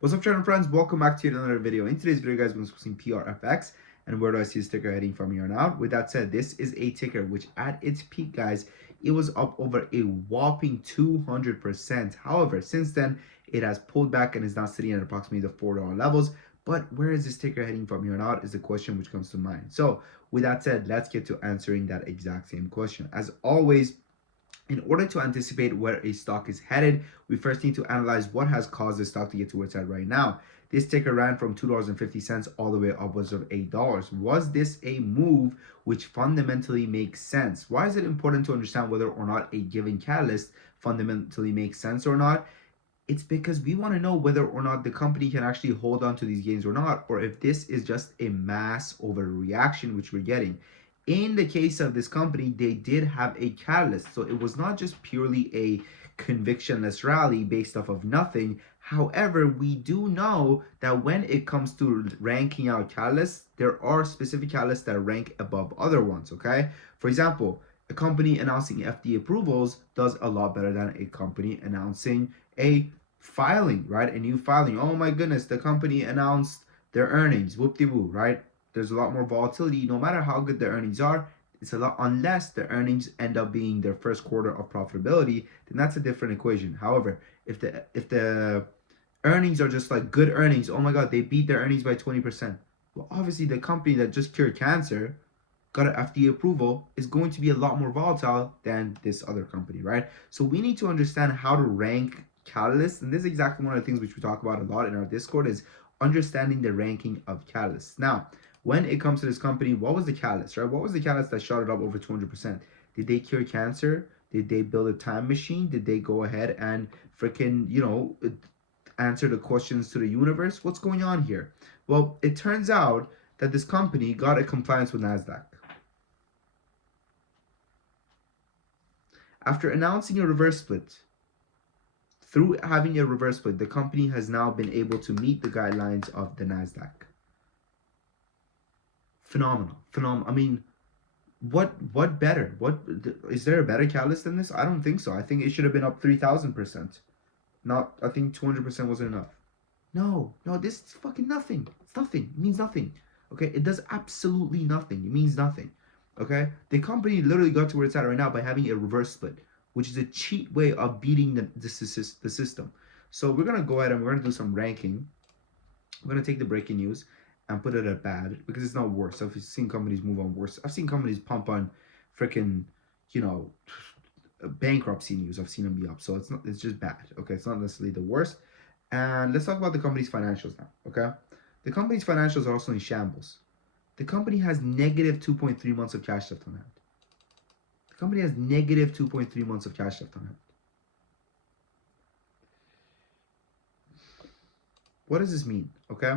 What's up, channel friends? Welcome back to another video. In today's video, guys, we're discussing Prfx and where do I see the ticker heading from here on out. With that said, this is a ticker which at its peak, guys, it was up over a whopping 200%. However, since then, it has pulled back and is now sitting at approximately the $4 levels. But where is this ticker heading from here on out is the question which comes to mind. So with that said, let's get to answering that exact same question. As always, in order to anticipate where a stock is headed, we first need to analyze what has caused the stock to get to where it's at right now. This ticker ran from $2.50 all the way upwards of $8. Was this a move which fundamentally makes sense? Why is it important to understand whether or not a given catalyst fundamentally makes sense or not? It's because we want to know whether or not the company can actually hold on to these gains or not, or if this is just a mass overreaction which we're getting. In the case of this company, they did have a catalyst. So it was not just purely a convictionless rally based off of nothing. However, we do know that when it comes to ranking out catalysts, there are specific catalysts that rank above other ones, okay? For example, a company announcing FDA approvals does a lot better than a company announcing a filing, right? A new filing. Oh my goodness, the company announced their earnings, whoop-de-woo, right? There's a lot more volatility. No matter how good the earnings are, it's a lot, unless the earnings end up being their first quarter of profitability, then that's a different equation. However, if the earnings are just like good earnings, oh my god, they beat their earnings by 20%. Well, obviously the company that just cured cancer, got an FDA approval, is going to be a lot more volatile than this other company, right? So we need to understand how to rank catalysts, and this is exactly one of the things which we talk about a lot in our Discord, is understanding the ranking of catalysts. Now, when it comes to this company, what was the catalyst, right? What was the catalyst that shot it up over 200%? Did they cure cancer? Did they build a time machine? Did they go ahead and freaking, answer the questions to the universe? What's going on here? Well, it turns out that this company got a compliance with NASDAQ. After announcing a reverse split, through having a reverse split, the company has now been able to meet the guidelines of the NASDAQ. Phenomenal. I mean, what better? What is there a better catalyst than this? I don't think so. I think it should have been up 3,000%. Not, I think 200% wasn't enough. No, this is fucking nothing. It's nothing. It means nothing. Okay, it does absolutely nothing. It means nothing. Okay, the company literally got to where it's at right now by having a reverse split, which is a cheat way of beating the system. So we're gonna go ahead and we're gonna do some ranking. We're gonna take the breaking news and put it at bad because it's not worse. I've seen companies move on worse. I've seen companies pump on freaking, bankruptcy news. I've seen them be up. So it's not. It's just bad. Okay, it's not necessarily the worst. And let's talk about the company's financials now. Okay, the company's financials are also in shambles. The company has negative 2.3 months of cash left on hand. The company has negative 2.3 months of cash left on hand. What does this mean? Okay,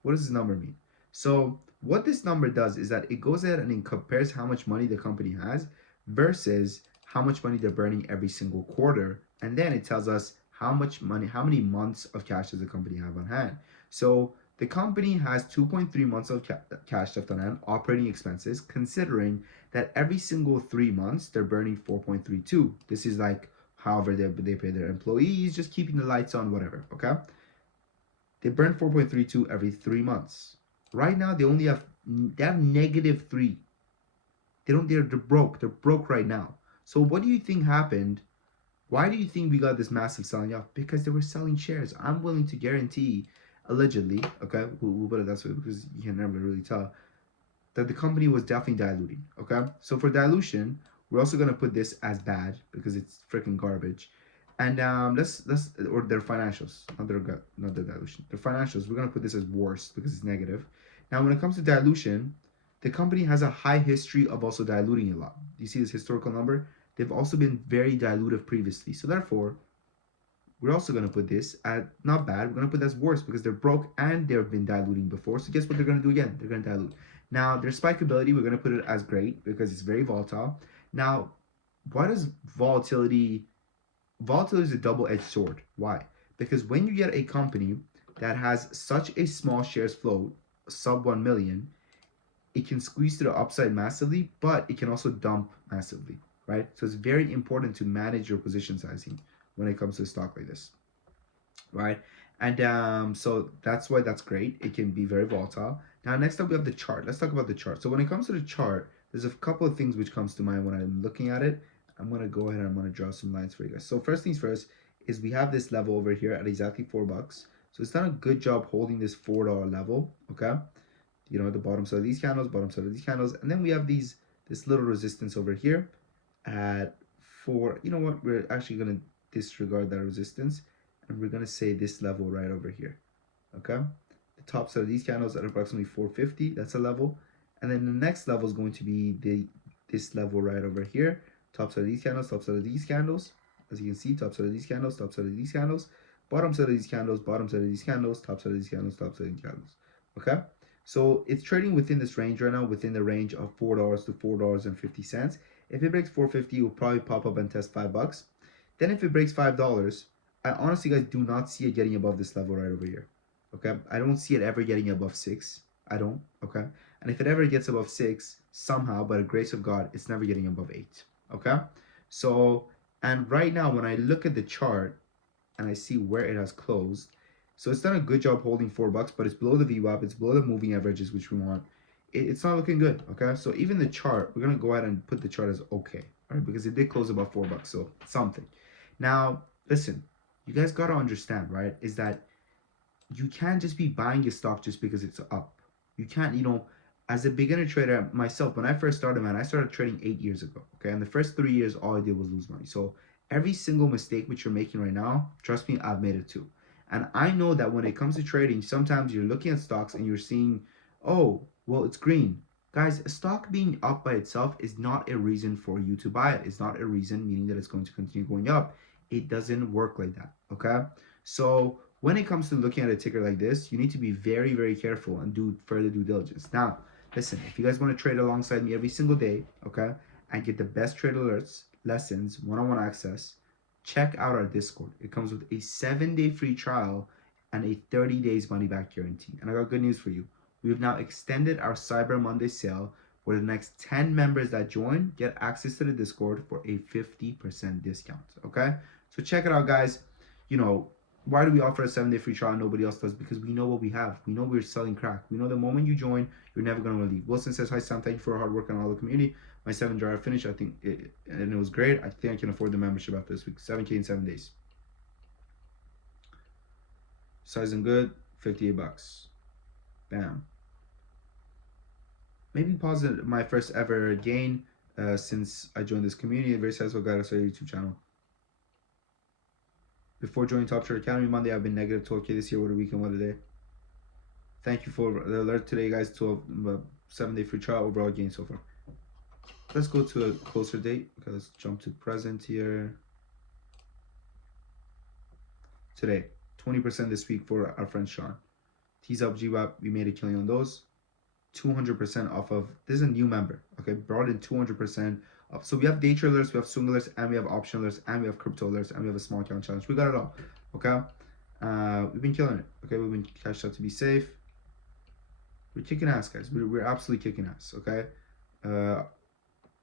what does this number mean? So what this number does is that it goes ahead and it compares how much money the company has versus how much money they're burning every single quarter, and then it tells us how much money, how many months of cash does the company have on hand. So the company has 2.3 months of cash left on hand, operating expenses, considering that every single 3 months they're burning 4.32. This is like however they pay their employees, just keeping the lights on, whatever. Okay, they burn 4.32 every 3 months. Right now they have negative 3. They're broke. They're broke right now. So what do you think happened? Why do you think we got this massive selling off? Because they were selling shares. I'm willing to guarantee, allegedly, okay, we'll put it that way because you can never really tell, that the company was definitely diluting. Okay, so for dilution, we're also gonna put this as bad because it's freaking garbage. And let's or their financials, not their dilution. Their financials, we're gonna put this as worse because it's negative. Now, when it comes to dilution, the company has a high history of also diluting a lot. Do you see this historical number? They've also been very dilutive previously. So therefore, we're also going to put this at not bad. We're going to put this worse because they're broke and they've been diluting before. So guess what they're going to do again? They're going to dilute. Now, their spikeability, we're going to put it as great because it's very volatile. Now, why does volatility is a double-edged sword. Why? Because when you get a company that has such a small shares float, sub 1 million, it can squeeze to the upside massively, but it can also dump massively, right? So it's very important to manage your position sizing when it comes to a stock like this, right? And so that's why that's great. It can be very volatile. Now, next up, we have the chart. Let's talk about the chart. So when it comes to the chart, there's a couple of things which comes to mind when I'm looking at it. I'm going to go ahead and I'm going to draw some lines for you guys. So first things first is we have this level over here at exactly $4. So it's done a good job holding this $4 level, okay? You know, the bottom side of these candles, bottom side of these candles. And then we have this little resistance over here at 4. You know what? We're actually going to disregard that resistance. And we're going to say this level right over here, okay? The top side of these candles at approximately 450. That's a level. And then the next level is going to be this level right over here. Top side of these candles, top side of these candles. As you can see, top side of these candles, top side of these candles, bottom side of these candles, bottom side of these candles, top side of these candles, top side of these candles. Okay? So it's trading within this range right now, within the range of $4 to $4.50. If it breaks 450, it will probably pop up and test $5. Then if it breaks $5, I honestly, guys, do not see it getting above this level right over here. Okay? I don't see it ever getting above 6. I don't. Okay? And if it ever gets above 6, somehow, by the grace of God, it's never getting above 8. Okay? So, and right now, when I look at the chart and I see where it has closed, so it's done a good job holding $4, but it's below the VWAP, it's below the moving averages, which we want. It's not looking good, okay? So even the chart, we're going to go ahead and put the chart as okay, all right? Because it did close above $4, so something. Now, listen, you guys got to understand, right, is that you can't just be buying a stock just because it's up. You can't, you know, as a beginner trader myself, when I first started, man, I started trading 8 years ago, okay? And the first 3 years, all I did was lose money. So every single mistake which you're making right now, trust me, I've made it too. And I know that when it comes to trading, sometimes you're looking at stocks and you're seeing, oh, well, it's green. Guys, a stock being up by itself is not a reason for you to buy it. It's not a reason, meaning that it's going to continue going up. It doesn't work like that, okay? So when it comes to looking at a ticker like this, you need to be very, very careful and do further due diligence. Now, listen, if you guys want to trade alongside me every single day, okay, and get the best trade alerts, lessons, one-on-one access, check out our Discord. It comes with a 7-day free trial and a 30 days money back guarantee. And I got good news for you. We've now extended our Cyber Monday sale where the next 10 members that join get access to the Discord for a 50% discount, okay? So check it out, guys. You know, why do we offer a 7-day free trial and nobody else does? Because we know what we have. We know we're selling crack. We know the moment you join, you're never going to leave. Wilson says, hi, Sam. Thank you for your hard work and all the community. My 7 jar finished, I think, and it was great. I think I can afford the membership after this week. 7K in 7 days. Size and good, $58. Bam. Maybe pause my first ever gain since I joined this community. Very successful guy. That's our YouTube channel. Before joining Top Trader Academy Monday, I've been negative 12K this year. What a weekend, what a day. Thank you for the alert today, guys. 7-day free trial, overall gain so far. Let's go to a closer date. Okay, let's jump to present here. Today, 20% this week for our friend Sean. T's up, GWAP, we made a killing on those. 200% off of, this is a new member, okay, brought in 200% off. So we have day trade alerts, we have swing alerts, and we have option alerts, and we have crypto alerts, and we have a small account challenge. We got it all, okay? We've been killing it, okay? We've been cashed out to be safe. We're kicking ass, guys. We're absolutely kicking ass, okay?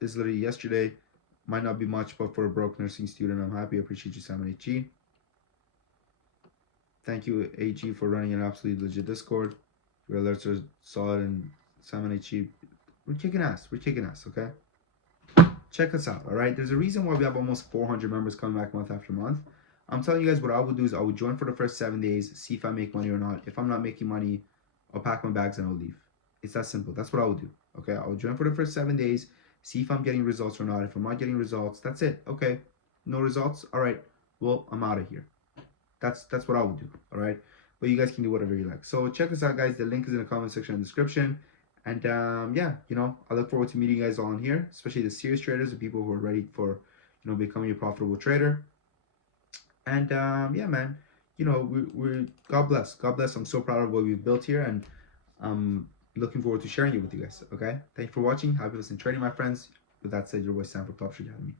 This is literally yesterday. Might not be much, but for a broke nursing student, I'm happy. I appreciate you, Sam and HG. Thank you, AG, for running an absolutely legit Discord. Your alerts are solid, and Sam and HG, we're kicking ass. We're kicking ass, okay? Check us out, all right? There's a reason why we have almost 400 members coming back month after month. I'm telling you guys what I would do is I would join for the first 7 days, see if I make money or not. If I'm not making money, I'll pack my bags and I'll leave. It's that simple. That's what I would do, okay? I would join for the first 7 days, see if I'm getting results or not. If I'm not getting results, that's it. Okay, no results? All right, well, I'm out of here. That's what I would do, all right? But you guys can do whatever you like. So check us out, guys. The link is in the comment section and description. And yeah, you know, I look forward to meeting you guys all in here, especially the serious traders, the people who are ready for, you know, becoming a profitable trader. And yeah, man, you know, we're God bless. God bless. I'm so proud of what we've built here, and I'm looking forward to sharing it with you guys. Okay, thank you for watching. Happy listening trading, my friends. With that said, your boy Sam from Top Trader Academy.